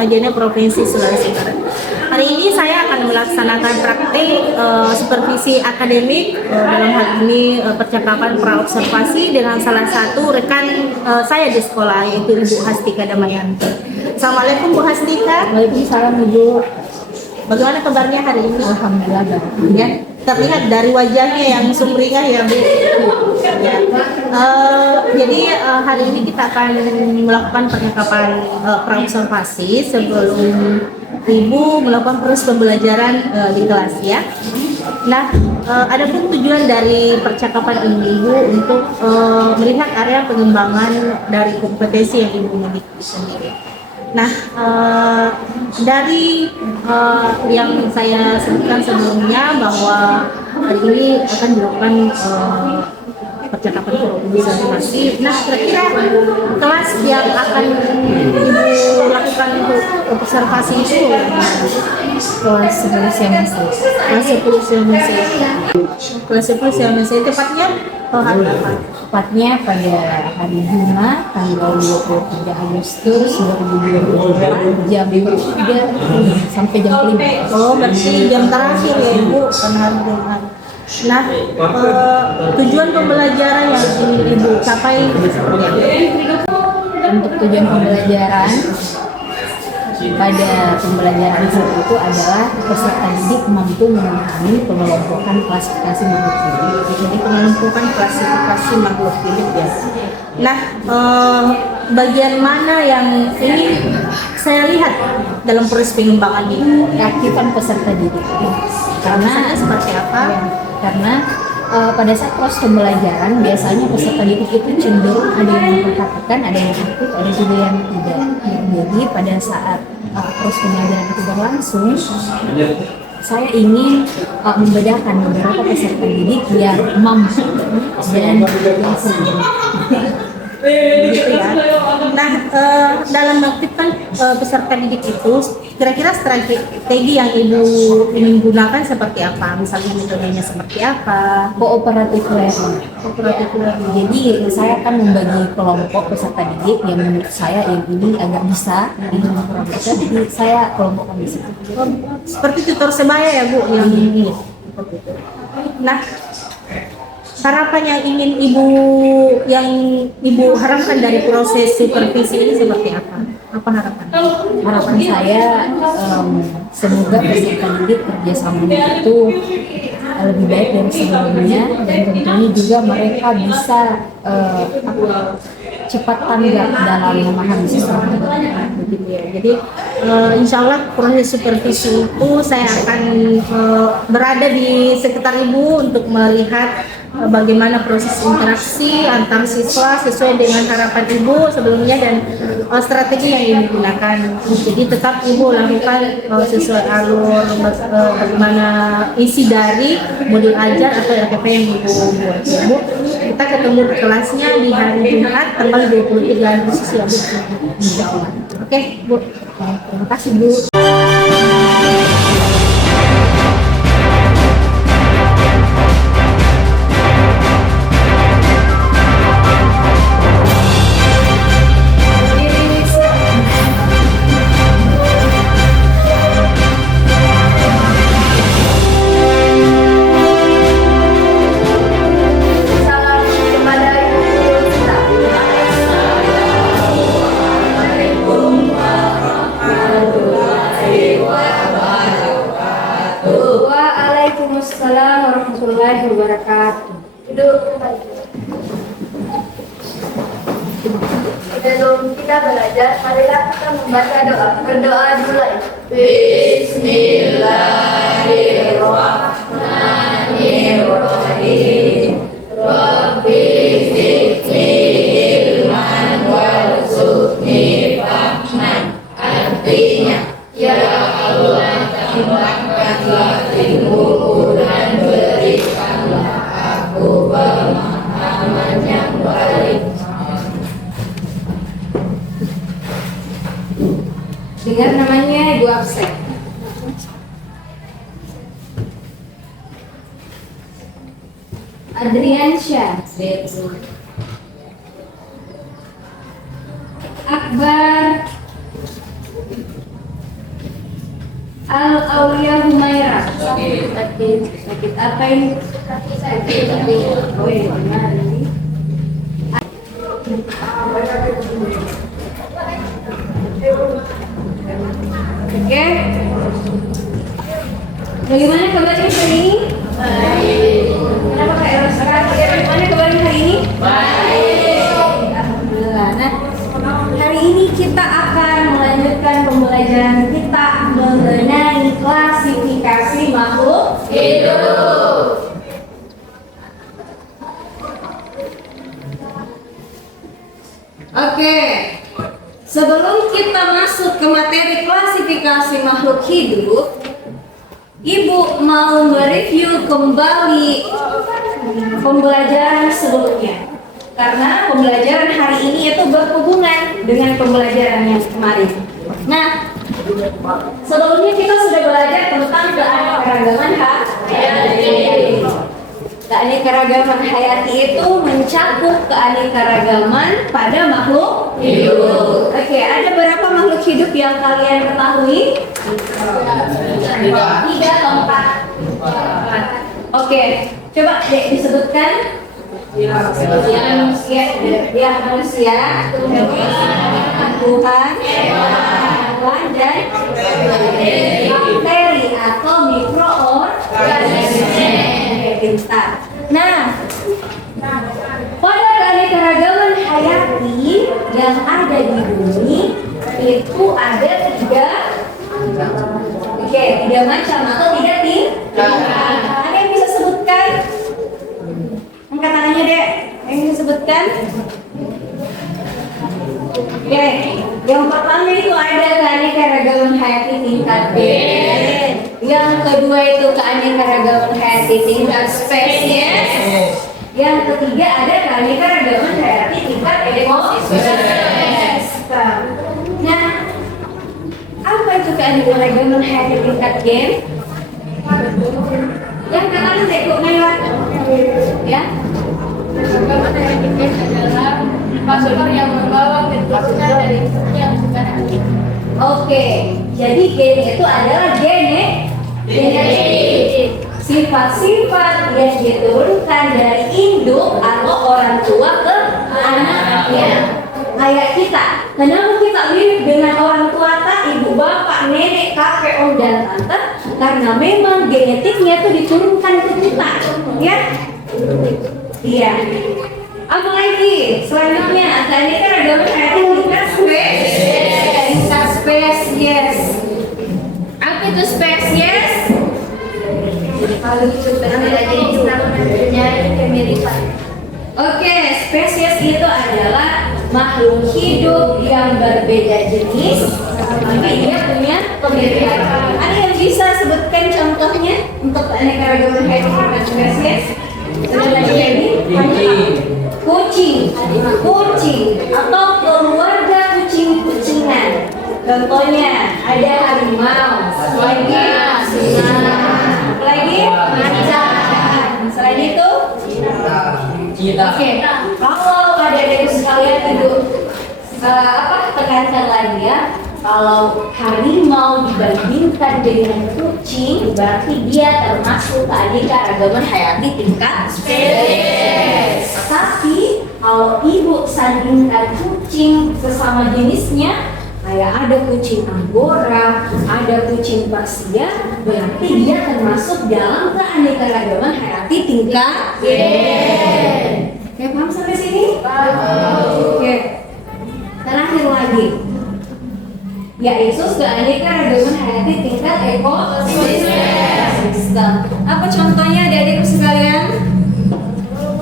pengajiannya Provinsi Sulawesi Barat. Hari ini saya akan melaksanakan praktik supervisi akademik, dalam hal ini percakapan praobservasi dengan salah satu rekan saya di sekolah, yaitu Ibu Hastika Damayanti. Assalamualaikum Bu Hastika. Waalaikumsalam Ibu. Bagaimana kabarnya hari ini? Alhamdulillah baik. Ya, terlihat dari wajahnya yang sumringah ya Bu. Ya. Jadi hari ini kita akan melakukan percakapan praobservasi sebelum Ibu melakukan proses pembelajaran di kelas ya. Nah, ada pun tujuan dari percakapan ini Ibu untuk melihat area pengembangan dari kompetensi yang Ibu miliki sendiri. Nah, dari yang saya sebutkan sebelumnya bahwa hari ini akan dilakukan percakapan praobservasi. Nah, kira-kira kelas yang akan Ibu lakukan untuk observasi itu Kelas 11 yang masih. kelas 10 Sulawesi. Kelas 10 Sulawesi tepatnya hari apa? Tepatnya pada hari Jumat tanggal 23 Agustus 2022 jam 3 sampai jam 5. Oh, berarti jam terakhir ya Ibu, kan hari Jumat. Nah, tujuan pembelajaran yang ingin Ibu capai seperti apa? Untuk tujuan pembelajaran pada pembelajaran itu adalah peserta didik mampu memahami pengelompokan klasifikasi makhluk hidup. Jadi pengelompokan klasifikasi makhluk hidup ya. Nah, bagian mana yang ini saya lihat dalam proses pengembangan ini? Keaktifan peserta didik. Karena seperti apa? Ya, karena pada saat proses pembelajaran biasanya peserta didik itu cenderung ada yang memperhatikan, ada yang aktif, ada juga yang tidak. Jadi pada saat proses pembelajaran itu berlangsung, saya ingin membedakan beberapa peserta didik yang mampu dan yang sedang. Gitu ya. Nah, dalam mengaktifkan peserta didik itu, kira-kira strategi yang Ibu ingin gunakan seperti apa? Misalnya metodenya seperti apa? Kooperatif learning. Kooperatif learning. Jadi saya akan membagi kelompok peserta didik yang menurut saya yang ini agak bisa, ini kurang bisa, jadi saya kelompokkan di situ. Seperti tutor sebaya ya Bu yang ini. Seperti itu. Nah, harapan yang Ibu harapkan dari proses supervisi ini seperti apa? Apa harapan? Harapan saya semoga peserta didik kerjasamanya itu lebih baik dari sebelumnya, dan tentunya juga mereka bisa cepat tanggap dalam memahami sesuatu. Begitu ya. Jadi insya Allah proses supervisi itu saya akan berada di sekitar Ibu untuk melihat bagaimana proses interaksi antar siswa sesuai dengan harapan Ibu sebelumnya dan strategi yang Ibu gunakan. Jadi tetap Ibu lakukan sesuai alur bagaimana isi dari modul ajar atau RPP yang Ibu buat. Ibu, kita ketemu di kelasnya di hari Jumat tanggal 23 Agustus ya Bu. Insya Allah. Oke Bu, terima kasih Bu. Waalaikumsalam warahmatullahi wabarakatuh. Duduk. Sebelum kita belajar, marilah kita membaca doa. Berdoa dulu ya. Bismillahirrahmanirrahim. Rabbi zidni ilman warzuqni fahman. Artinya, ya Allah, tambahkanlah ilmu dan berikanlah aku pemahaman yang baik. Dengar namanya Ibu absen. Adriansyah Akbar Al Aulia Humaira. Sakit apa ini? Oh iya, benar ini. Oke. Bagaimana kabarnya hari ini? Baik. Kenapa Kak Eros sekarang? Bagaimana kabarnya hari ini? Baik. Alhamdulillah. Nah, hari ini kita akan melanjutkan pembelajaran kita mengenai klasifikasi makhluk hidup. Oke. Sebelum kita masuk ke materi klasifikasi makhluk hidup, Ibu mau mereview kembali pembelajaran sebelumnya. Karena pembelajaran hari ini itu berhubungan dengan pembelajaran yang kemarin. Nah, sebelumnya kita sudah belajar tentang keanekaragaman hayati. Keanekaragaman hayati itu mencakup keanekaragaman pada makhluk hidup. Oke, ada berapa makhluk hidup yang kalian ketahui? 3 atau 4? Oke, coba Dek disebutkan. Manusia, Tuhan, hewan, dan bakteri atau mikroorganisme. Pintar. Nah, pada keanekaragaman hayati yang ada di bumi itu ada 3 macam atau 3 tingkat. Ada yang bisa sebutkan? Angkat tangannya Dek. Yang bisa sebutkan? Oke, yang pertama itu ada keanekaragaman hayati tingkat B. Yang kedua itu keanekaragaman hayati tingkat spesies. Yang ketiga ada keanekaragaman hayati tingkat ekosistem. Nah, apa itu keanekaragaman hayati tingkat gen? Yang katakan Dek lewat, ya? Keanekaragaman hayati gen adalah faktor yang membawa bentuknya dari yang bukan aktif. Oke, jadi gen itu adalah genetik. Sifat-sifat yang diturunkan dari induk atau orang tua ke anaknya. Kayak kita, kenapa kita mirip dengan orang tua tak, ibu, bapak, nenek, kakek, om, dan tante? Karena memang genetiknya itu diturunkan ke kita, ya? Iya. Apa lagi? Selanjutnya, tadi kan ada tingkat spesies. Apa itu spesies? Kalau itu kemiripan. Oke, spesies itu adalah makhluk hidup yang berbeda jenis, tapi dia punya kemiripan. Ada yang bisa sebutkan contohnya untuk keanekaragaman hayati spesies? Kucing atau keluarga kucing-kucingan. Contohnya ada harimau, lagi macan. Selain itu, oke. Kalau ada dari sekalian itu tekankan lagi ya. Kalau harimau dibandingkan dengan kucing, berarti dia termasuk keanekaragaman hayati tingkat spesies. Tapi kalau ibu sandingkan kucing sesama jenisnya, kayak ada kucing Angora, ada kucing Persia, berarti dia termasuk dalam keanekaragaman hayati tingkat spesies. Oke, paham sampai sini? Oke. Terakhir lagi, yaitu keanekaragaman hayati tingkat ekosistem. Apa contohnya adik-adikku sekalian?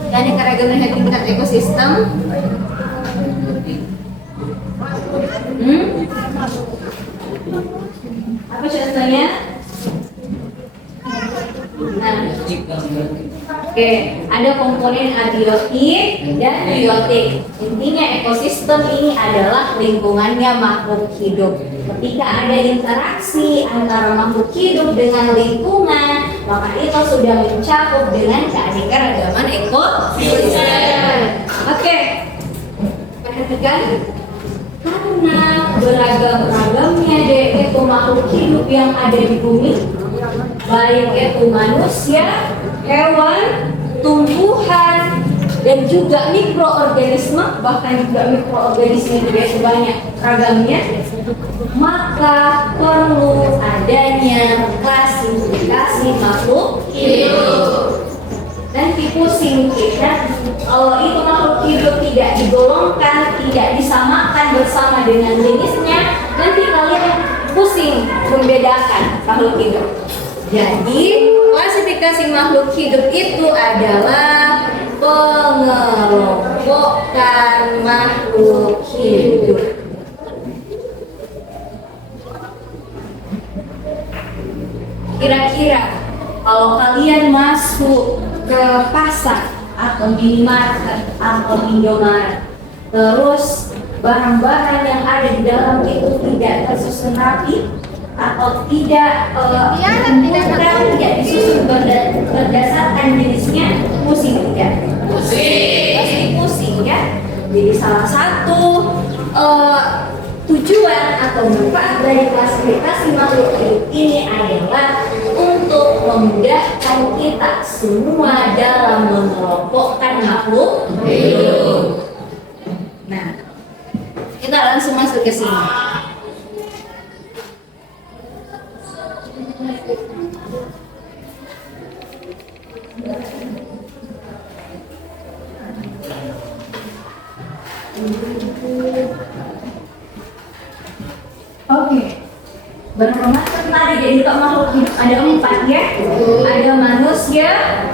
Keanekaragaman hayati tingkat ekosistem. Apa contohnya? Nah, oke, ada komponen abiotik dan biotik. Intinya ekosistem ini adalah lingkungannya makhluk hidup. Ketika ada interaksi antara makhluk hidup dengan lingkungan, maka itu sudah mencakup dengan keanekaragaman ekosistem. Oke, perhatikan. Karena beragam-ragamnya deh itu makhluk hidup yang ada di bumi, baik itu manusia, hewan, tumbuhan, dan juga mikroorganisme, bahkan juga mikroorganisme juga sebanyak ragamnya, maka perlu adanya klasifikasi makhluk hidup. Nanti pusing kita kalau itu makhluk hidup tidak digolongkan, tidak disamakan bersama dengan jenisnya, nanti kalian pusing membedakan makhluk hidup. Jadi klasifikasi makhluk hidup itu adalah pengelompokan makhluk hidup. Kira-kira kalau kalian masuk ke pasar atau minimarket atau Indomaret, terus barang-barang yang ada di dalam itu tidak tersusun rapi atau tidak tidak disusun berdasarkan jenisnya, pusing tidak? Pasti pusing ya. Jadi salah satu tujuan atau manfaat dari klasifikasi makhluk hidup ini adalah untuk memudahkan kita semua dalam mengelompokkan makhluk hidup. Nah, kita langsung masuk ke sini. Oke, berapa macam tadi? Jadi untuk makhluk hidup ada 4 ya. Ada manusia,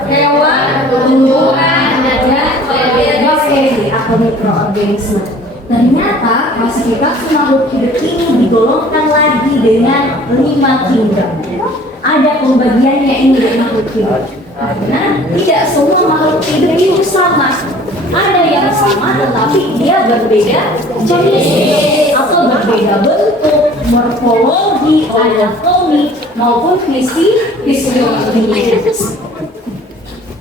hewan, tumbuhan, dan bakteri atau mikroorganisme. Ternyata klasifikasi makhluk hidup ini digolongkan lagi dengan 5 kingdom. Ada pembagiannya ini dari makhluk hidup. Karena tidak semua makhluk hidup itu sama. Ada yang sama tetapi dia berbeda jenis atau berbeda bentuk, morfologi, anatomi maupun fisiologi.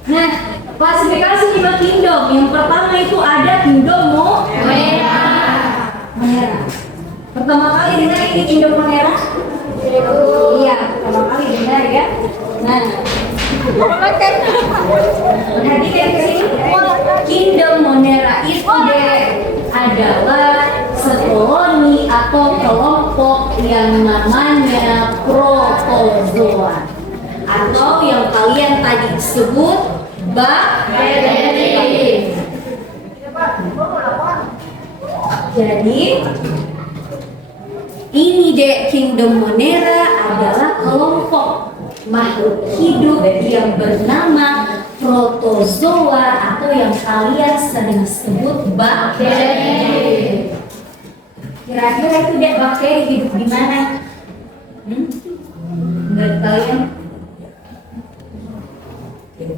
Nah, klasifikasi 5 kingdom. Yang pertama itu ada kingdom merah. Pertama kali dengar ini kingdom merah? Iya, pertama kali dengar ya. Nah, perhatikan ke sini. Kingdom Monera itu adalah sekoloni atau kelompok yang namanya protozoa, atau yang kalian tadi sebut bakteri. Jadi ini deh Kingdom Monera adalah kelompok makhluk hidup yang bernama protozoa atau yang kalian sering sebut bakteri. Kira-kira itu deh bakteri hidup di mana? Menurut kalian?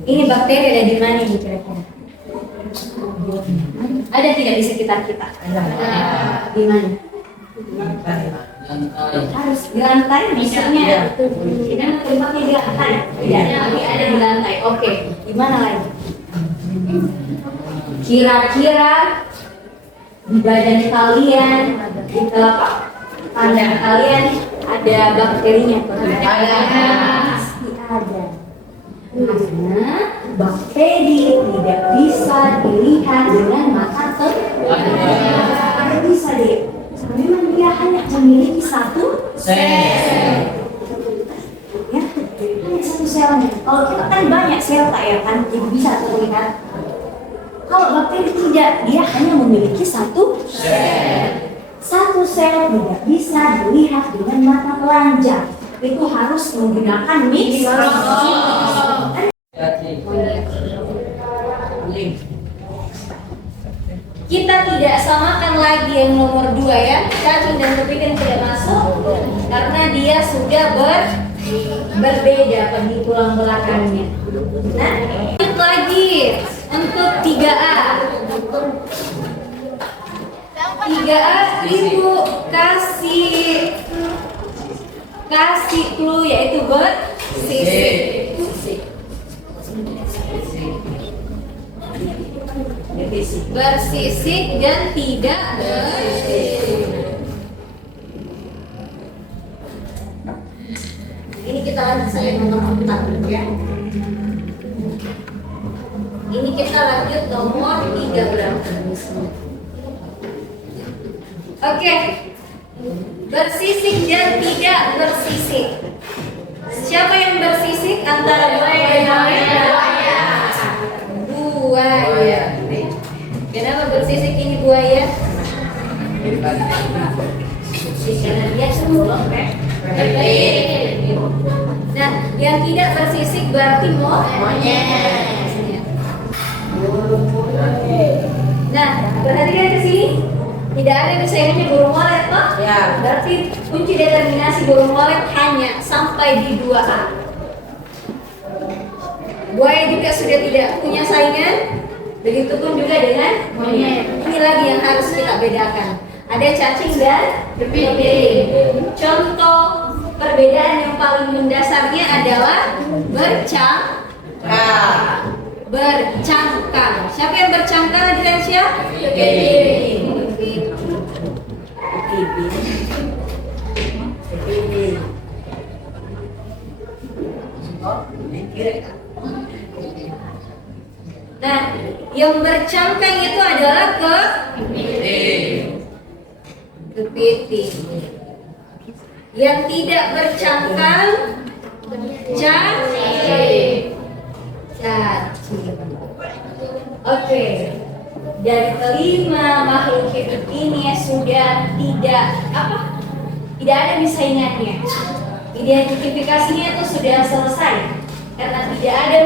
Ini bakteri ada di mana nih kira-kira? Ada tidak di sekitar kita? Di mana? Harus di lantai misalnya. Tidak tempatnya di lantai. Tidak, tapi ada di lantai. Oke, di mana lagi? Kira-kira di badan kalian, di telapak tangan kalian ada bakterinya? Ada. Pasti ada. Karena bakteri tidak bisa dilihat dengan mata telanjang. Tidak bisa dilihat. Memang dia hanya memiliki satu sel. Ya, hanya satu selnya. Kalau kita kan banyak sel tak ya kan, jadi bisa terlihat. Kalau bakteri tidak, dia hanya memiliki satu sel. Satu sel tidak bisa dilihat dengan mata telanjang. Itu harus menggunakan mikroskop. Kita tidak samakan lagi yang nomor 2 ya. Cacing dan kepiting tidak masuk karena dia sudah berbeda pada tulang belakangnya. Nah, lanjut lagi untuk 3A. 3A ibu kasih clue yaitu bersisik. Bersisik dan tidak bersisik. kita lanjut sampai nomor 4 ya. Ini kita lanjut nomor 13. Oke. Bersisik dan tidak bersisik. Siapa yang bersisik antara buaya? Buaya. Kenapa bersisik ini buaya? Karena dia sebelum Nah, yang tidak bersisik berarti monyet. Nah, perhatikan ke sini. Tidak ada kesayangannya burung walet, toh? Ya. Berarti kunci determinasi burung walet hanya sampai di 2A. Buaya juga sudah tidak punya saingan. Begitupun juga dengan monyet. Ini lagi yang harus kita bedakan. Ada cacing dan kepiting. Contoh perbedaan yang paling mendasarnya adalah bercangkang. Siapa yang bercangkang, Adilansia? Kepiting. Nah, yang bercangkang itu adalah kepiting. Yang tidak bercangkang cacing. Oke. Dari kelima makhluk hidup ini sudah tidak ada saingannya. Identifikasinya itu sudah selesai karena tidak ada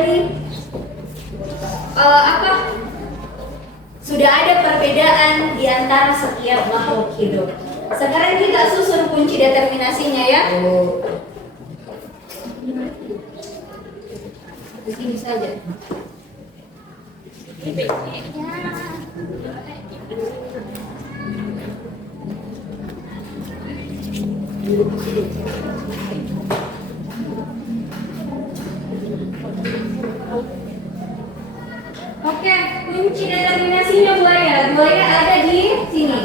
sudah ada perbedaan di antara setiap makhluk hidup. Sekarang kita susun kunci determinasinya ya. Di sini saja. Oke, kunci determinasinya buaya. Buaya ada di sini.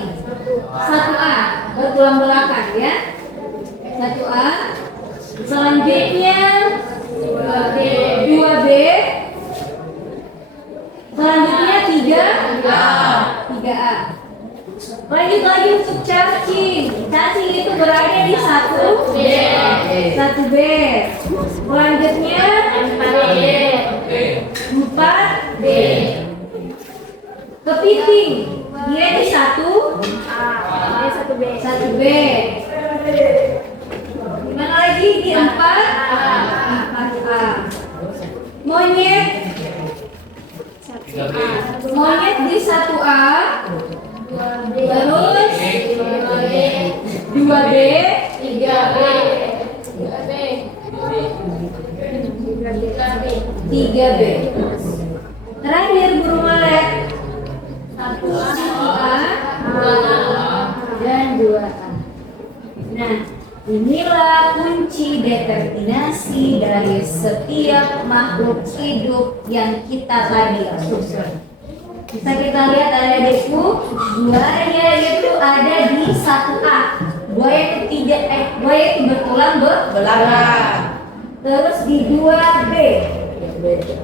1A, bertulang belakang ya. 1A. Selanjutnya 2B. Selanjutnya 3A. Lanjut lagi untuk cacing. Cacing itu berada di 1B. Selanjutnya 4B. Kepiting dia di 1B. Gimana lagi di 4A. Monyet di 1A. Terus 2B, 3B. Terakhir burung walet 1A dan 2A. Nah, inilah kunci determinasi dari setiap makhluk hidup yang kita tadi susun. Bisa kita lihat adik-adikku, buaya itu ada di 1A. Buaya itu bertulang belakang. Terus di 2B,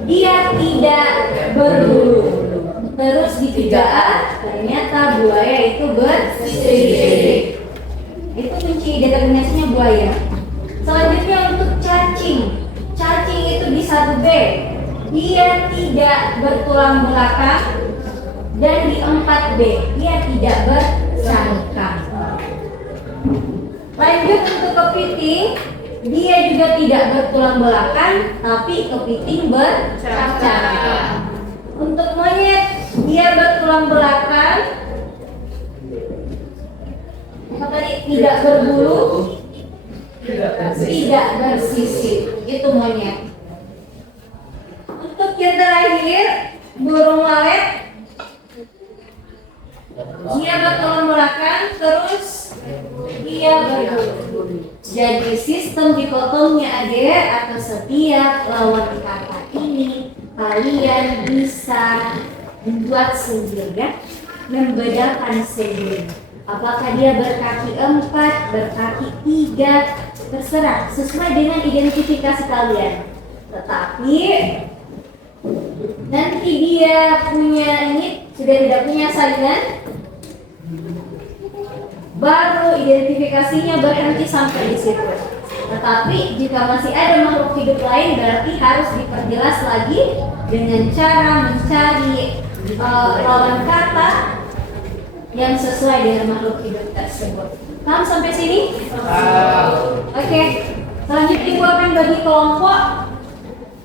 dia tidak berbulu. Terus di 3A, ternyata buaya itu bersisik. Itu kunci determinasinya buaya. Selanjutnya untuk cacing. Cacing itu di 1B, dia tidak bertulang belakang. Dan di 4B, dia tidak bercangkang. Lanjut untuk kepiting, dia juga tidak bertulang belakang, tapi kepiting bercangkang. Untuk monyet, dia bertulang belakang, tadi tidak berbulu, tidak bersisik. Itu monyet. Untuk yang terakhir, burung walet, dia bertulang belakang, terus dia berbulu. Jadi sistem dikotomnya adik atau setiap lawan kata ini kalian bisa buat sendiri ya, membedakan sendiri. Apakah dia berkaki 4, berkaki 3, terserah sesuai dengan identifikasi kalian. Tetapi nanti dia punya ini sudah tidak punya saingan, baru identifikasinya berhenti sampai di situ. Tetapi jika masih ada makhluk hidup lain, berarti harus diperjelas lagi dengan cara mencari lawan kata yang sesuai dengan makhluk hidup tersebut. Paham sampai sini? Oke. Selanjutnya Ibu akan bagi kelompok.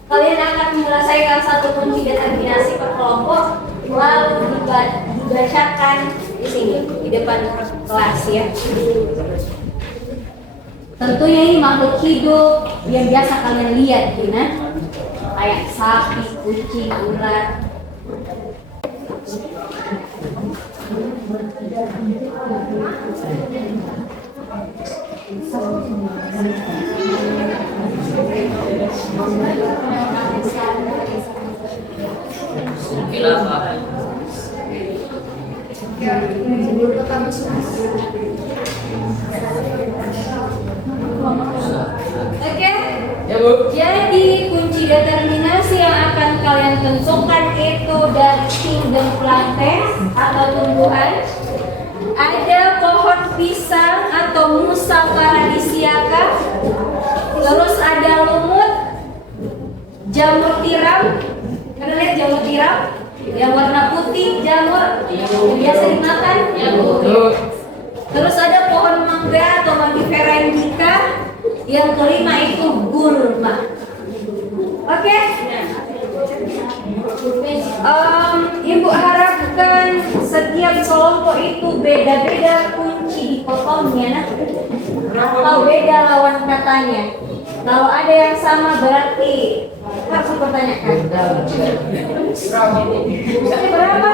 Kalian akan menyelesaikan satu kunci determinasi per kelompok, lalu dibacakan di sini di depan kelas ya. Tentunya ini makhluk hidup yang biasa kalian lihat, kayak sapi, kucing, ular. Oke. Jadi kunci determinasi yang akan kalian tentukan itu dari kingdom planten atau tumbuhan. Ada pohon pisang atau musa paradisiaka. Terus ada lumut, jamur tiram. Kalian lihat jamur tiram? Yang warna putih, jamur yang biasa dimakan. Terus ada pohon mangga atau Mangifera indica. Yang kelima itu gulma. Oke? Ibu harapkan setiap kelompok itu beda-beda kunci dikotomnya atau beda lawan katanya. Kalau ada yang sama berarti harus dipertanyakan. Berapa?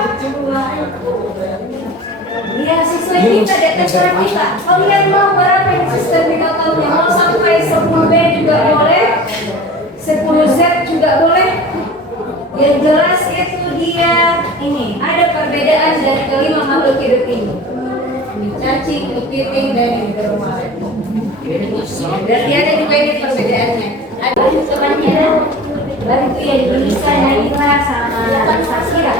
Ya sesuai kita, terserah kita. Kalian mau berapa yang sistem dikatakannya? Mau sampai 10B juga boleh, 10Z juga boleh. Yang jelas itu dia ini ada perbedaan dari kelima makhluk hidup ini. Cacing, kepiting, dan hidromal. Berarti ada juga ini perbedaannya. Ada sebenarnya baru itu yang Indonesia, Naila sama Sasira.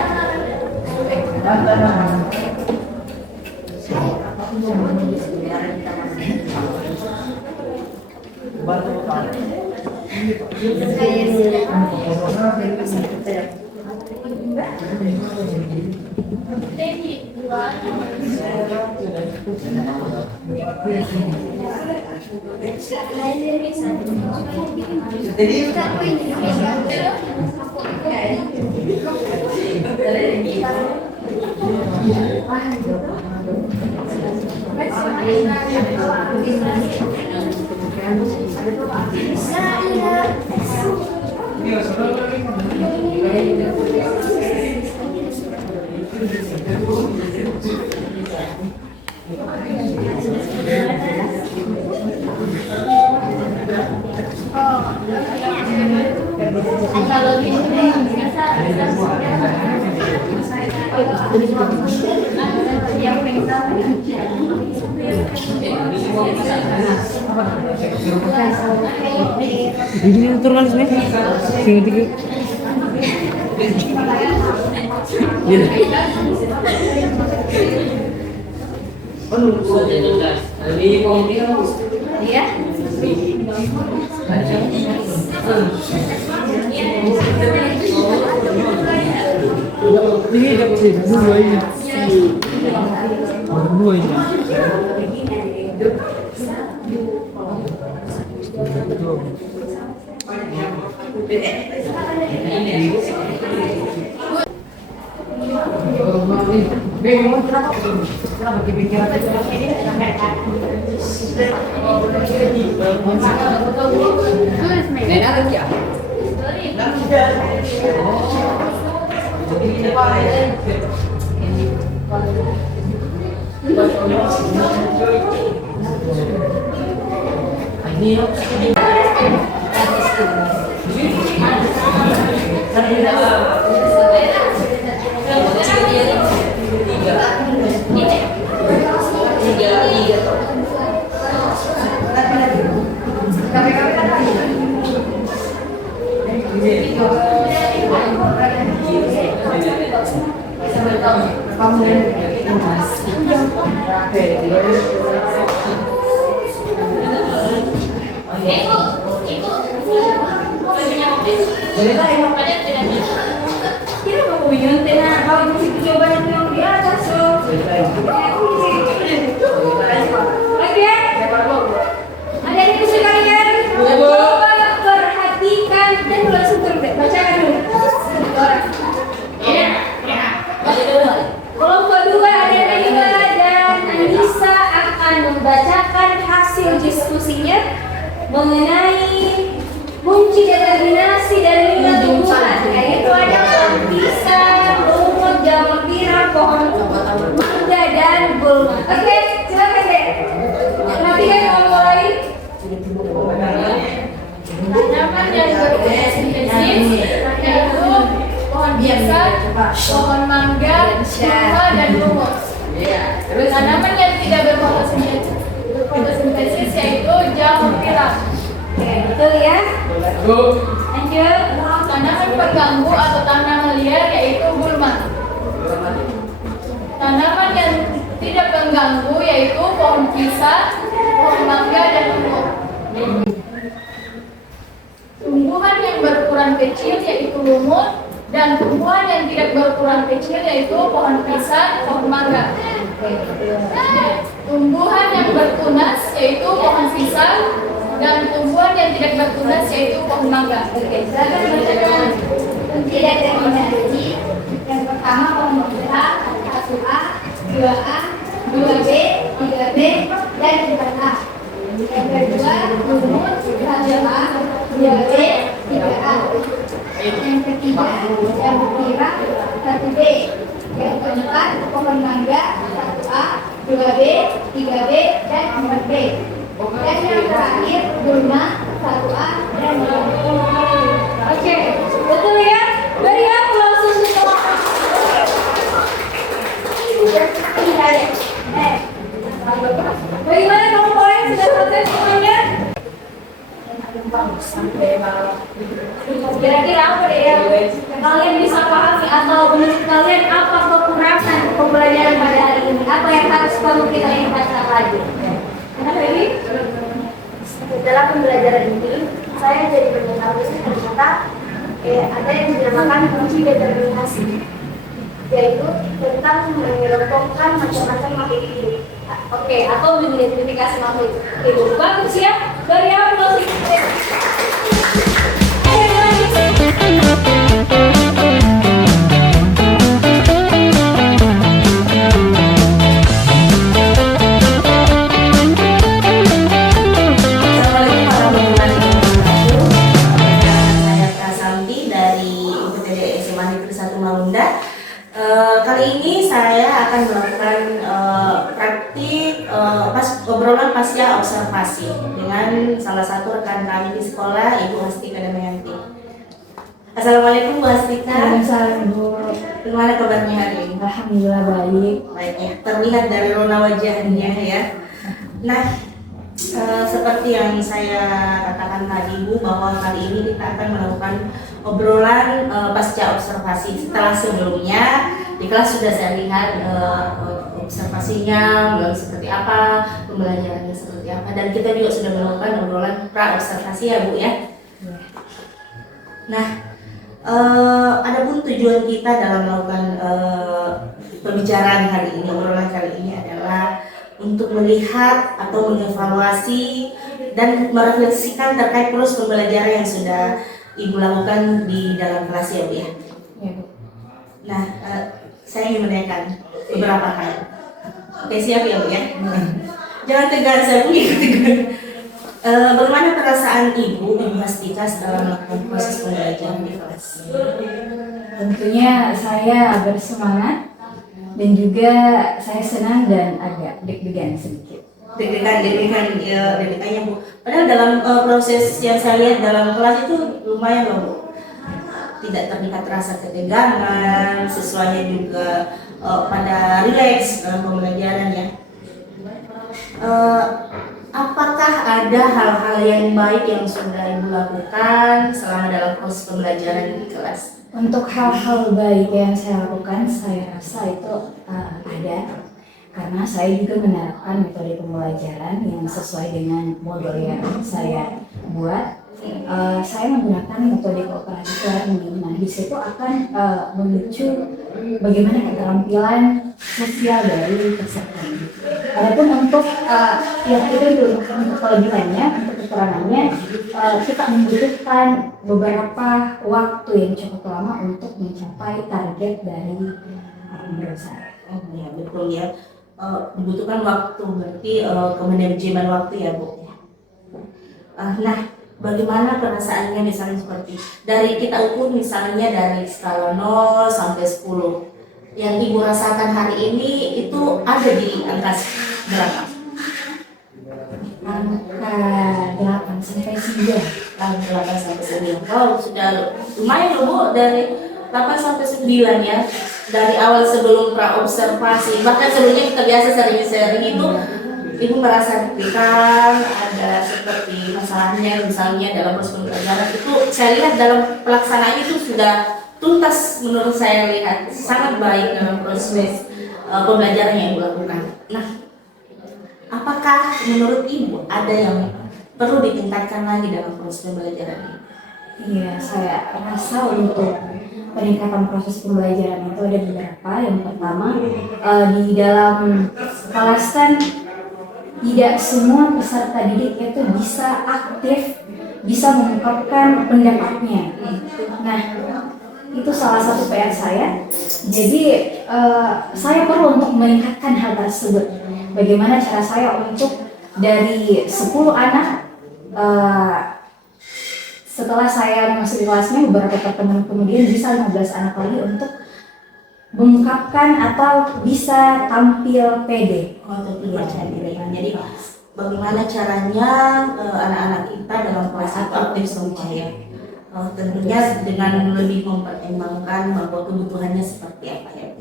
Ini turun sini. Sini tiga. Iya. Ini dapat sih dua ini. Dua ini. Adik-adik sekalian, perhatikan dan langsung bacakan dulu. Kelompok 2 ada Naiba dan Anissa akan membacakan hasil diskusinya mengenai kunci determinasi dari 5 tumbuhan, yaitu ada pohon pisang, lumut, jamur tiram, pohon mangga dan gulma. Oke, silakan deh. Perhatikan yang mulai. Tanaman yang berfotosintesis yaitu pohon pisang, pohon mangga, lumba dan lumut. Tanaman yang tidak berfotosintesis yaitu jamur tiram. Oke, betul ya. Lanjut. Tanaman pengganggu atau tanaman liar yaitu gulma. Tanaman yang tidak pengganggu yaitu pohon pisang, pohon mangga dan lumut. Tumbuhan yang berukuran kecil yaitu lumut dan tumbuhan yang tidak berukuran kecil yaitu pohon pisang, pohon mangga. Tumbuhan yang bertunas yaitu pohon pisang dan tumbuhan yang tidak bertunas yaitu pohon mangga. Oke, silakan bacakan kunci determinasi. Yang pertama pohon mangga 1A, 2A, 2B, 3B, dan 4A. Yang kedua lumut 1A, 2B, 3A. Yang ketiga jamur tiram 1B. Yang keempat pohon mangga 1A, 2B, 3B, dan 4B. Dan yang terakhir gulma 1A dan 2B. Oke, betul ya? Beri aplaus untuk teman-teman. Bagaimana kamu kalian sudah selesai semuanya? Kira-kira apa deh yang kalian bisa pahami atau menurut kalian apa kekurangan pembelajaran pada hari ini? Apa yang harus kamu kita ingatkan lagi? Kenapa ini? Dalam pembelajaran ini saya jadi mengetahui ternyata ada yang dinamakan kunci determinasi, yaitu tentang mengelompokkan macam-macam makhluk hidup. Oke, atau mengidentifikasi makhluk hidup. Bagus ya, beri aplaus. Kali ini saya akan melakukan praktik obrolan pasca observasi dengan salah satu rekan kami di sekolah, Ibu Hastika Damayanti. Assalamualaikum Bu Hastika. Waalaikumsalam Bu. Bagaimana kabarnya hari ini? Alhamdulillah baik. Baik ya, terlihat dari rona wajahnya ya. Nah, seperti yang saya katakan tadi Bu, bahwa kali ini kita akan melakukan obrolan pasca observasi. Setelah sebelumnya di kelas sudah saya lihat observasinya mulai seperti apa, pembelajarannya seperti apa, dan kita juga sudah melakukan obrolan pra observasi ya Bu ya. Nah, adapun tujuan kita dalam melakukan pembicaraan kali ini, obrolan kali ini adalah untuk melihat atau mengevaluasi dan merefleksikan terkait proses pembelajaran yang sudah Ibu lakukan di dalam kelas ya Bu ya. Nah, saya ingin menanyakan beberapa hal. Oke, siap ya Bu ya? Jangan tegas, saya Bu ya. Bagaimana perasaan Ibu Hastika dalam melakukan proses pembelajaran di kelas? Tentunya saya bersemangat dan juga saya senang dan agak deg-degan sedikit. Deg-degannya Bu. Padahal dalam proses yang saya lihat dalam kelas itu lumayan loh Bu. Tidak terlihat rasa ketegangan, siswanya juga pada rileks dalam pembelajaran ya. apakah ada hal-hal yang baik yang sudah Ibu lakukan selama dalam proses pembelajaran di kelas? Untuk hal-hal baik yang saya lakukan, saya rasa itu ada, karena saya juga menerapkan metode pembelajaran yang sesuai dengan modul yang saya buat. Saya menggunakan metode cooperative learning. Nah, di situ akan memicu bagaimana keterampilan sosial dari peserta didik. Adapun untuk yang itu untuk kelebihannya, untuk kekurangannya, kita membutuhkan beberapa waktu yang cukup lama untuk mencapai target dari menurut saya. Oh ya, betul ya. Dibutuhkan waktu, berarti kemanajemen waktu ya Bu. Nah, bagaimana perasaannya misalnya seperti dari kita ukur misalnya dari skala 0 sampai 10 yang Ibu rasakan hari ini itu ada di angka berapa? Angka 8 sampai 9. 8 sampai 9. Wow, sudah lumayan loh Bu, dari 8 sampai 9 ya. Dari awal sebelum pra-observasi, bahkan sebelumnya kita biasa sering-sering itu Ibu merasa deg-degan, ada seperti masalahnya misalnya dalam proses pembelajaran itu saya lihat dalam pelaksanaannya itu sudah tuntas, menurut saya lihat sangat baik dalam proses pembelajaran yang Ibu lakukan. Nah, apakah menurut Ibu ada yang perlu ditingkatkan lagi dalam proses pembelajaran ini? Iya, saya rasa untuk peningkatan proses pembelajaran itu ada beberapa. Yang pertama, di dalam kelas kan tidak semua peserta didik itu bisa aktif, bisa mengungkapkan pendapatnya. Nah, itu salah satu PR saya. Jadi saya perlu untuk meningkatkan hal tersebut. Bagaimana cara saya untuk dari 10 anak, setelah saya masuk di kelasnya beberapa pertemuan kemudian bisa 15 anak lagi untuk mengungkapkan atau bisa tampil pede. Tampil percaya diri. Jadi bagaimana caranya anak-anak kita dalam kelas itu aktif semua ya? Tentunya dengan lebih mempertimbangkan bahwa kebutuhannya seperti apa ya.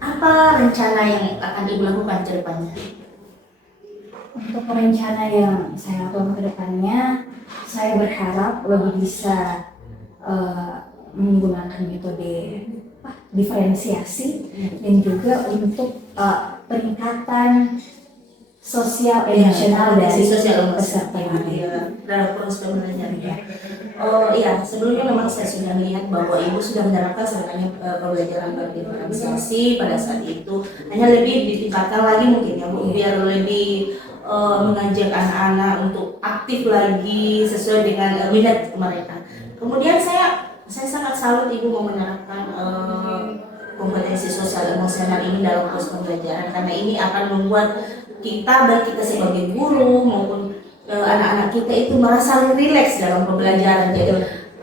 Apa rencana yang akan Ibu lakukan ke depannya? Untuk rencana yang saya lakukan ke depannya, saya berharap lebih bisa menggunakan metode diferensiasi dan juga untuk peningkatan sosial emosional dari peserta dalam proses pembelajaran. Oh iya, sebelumnya memang saya sudah melihat bahwa Ibu sudah menerapkan sebenarnya pembelajaran berdiferensiasi pada saat itu. Hanya lebih ditingkatkan lagi mungkin ya Bu, biar lebih mengajak anak-anak untuk aktif lagi sesuai dengan minat mereka. Kemudian saya sangat salut Ibu mau menerapkan kompetensi sosial emosional ini dalam proses pembelajaran, karena ini akan membuat kita baik kita sebagai guru maupun anak-anak kita itu merasa rileks dalam pembelajaran. Jadi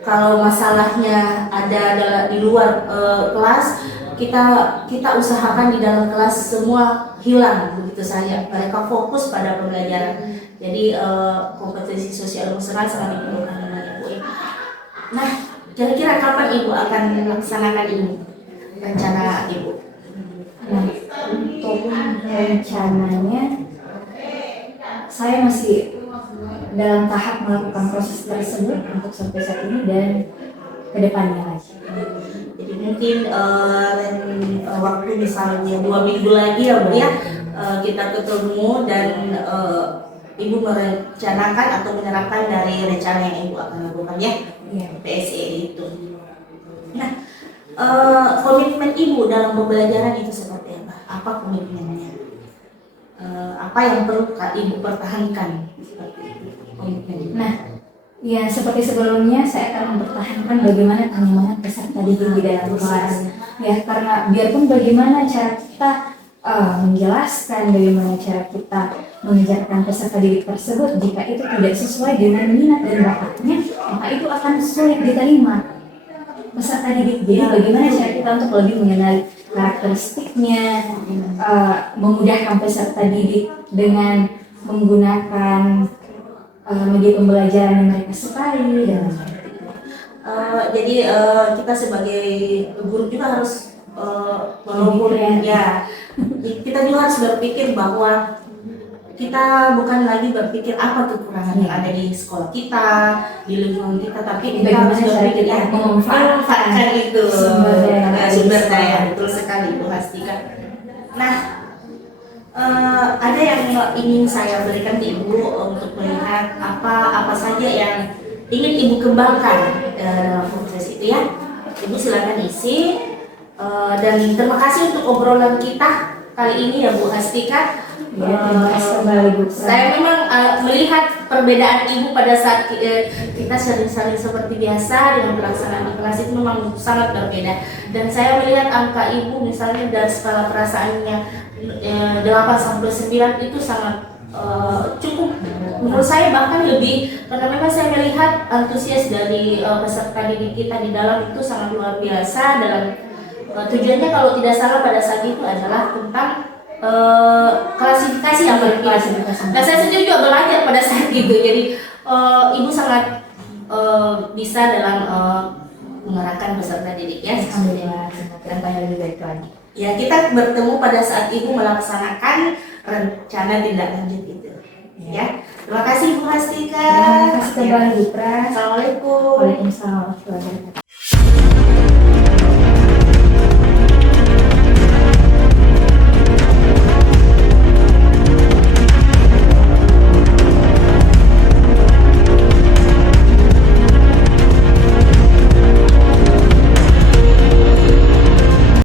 kalau masalahnya ada di luar kelas, kita usahakan di dalam kelas semua hilang begitu saja. Mereka fokus pada pembelajaran. Jadi kompetensi sosial emosional sangat diperlukan dengan Ibu. Nah, kira-kira kapan Ibu akan melaksanakan ini? Rencana Ibu? Nah, untuk rencananya saya masih dalam tahap melakukan proses tersebut untuk sampai saat ini dan kedepannya lagi. Jadi mungkin waktu misalnya 2 minggu lagi ya Bu ya, kita ketemu dan Ibu merencanakan atau menerapkan dari rencana yang Ibu akan lakukan ya, PSE itu. Nah, komitmen Ibu dalam pembelajaran itu seperti apa? Apa komitmennya? Apa yang perlu Ibu pertahankan? Nah, ya seperti sebelumnya saya akan mempertahankan bagaimana kenyamanan peserta didik di dalam kelas. Ya, karena biarpun bagaimana cara kita menjelaskan, bagaimana cara kita mengajarkan peserta didik tersebut, jika itu tidak sesuai dengan minat dan bakatnya, maka itu akan sulit diterima peserta didik. Jadi bagaimana cara kita untuk lebih mengenali karakteristiknya, memudahkan peserta didik dengan menggunakan media pembelajaran yang mereka sukai dan jadi kita sebagai guru juga harus walaupun ya kita juga harus berpikir bahwa kita bukan lagi berpikir apa kekurangan yang ada di sekolah kita, di lingkungan kita, tapi kita Bagaimana harus cara berpikir kita ya, memanfaatkan itu sumber daya daya, betul sekali Bu Hastika. Nah, ada yang ingin saya berikan ke Ibu untuk melihat apa saja yang ingin Ibu kembangkan dalam proses itu ya. Ibu silakan isi. Dan terima kasih untuk obrolan kita kali ini ya Bu Hastika. Ya, terima kasih kembali Bu. Saya memang melihat perbedaan Ibu pada saat kita sharing-sharing seperti biasa dengan pelaksanaan di kelas itu memang sangat berbeda. Dan saya melihat angka Ibu misalnya dari skala perasaannya 8 sampai 9 itu sangat cukup. Menurut saya bahkan lebih, karena memang saya melihat antusias dari peserta didik kita di dalam itu sangat luar biasa. Dalam tujuannya kalau tidak salah pada saat itu adalah tentang klasifikasi yang berklasifikasi. Nah saya sendiri juga belajar pada saat itu. Jadi Ibu sangat bisa dalam mengarahkan peserta didik ya. Alhamdulillah, semoga lebih baik lagi. Ya, kita bertemu pada saat Ibu melaksanakan rencana tindak lanjut itu. Ya, terima kasih Bu Hastika. Terima kasih kembali Bu Pras. Assalamualaikum. Waalaikumsalam warahmatullahi wabarakatuh.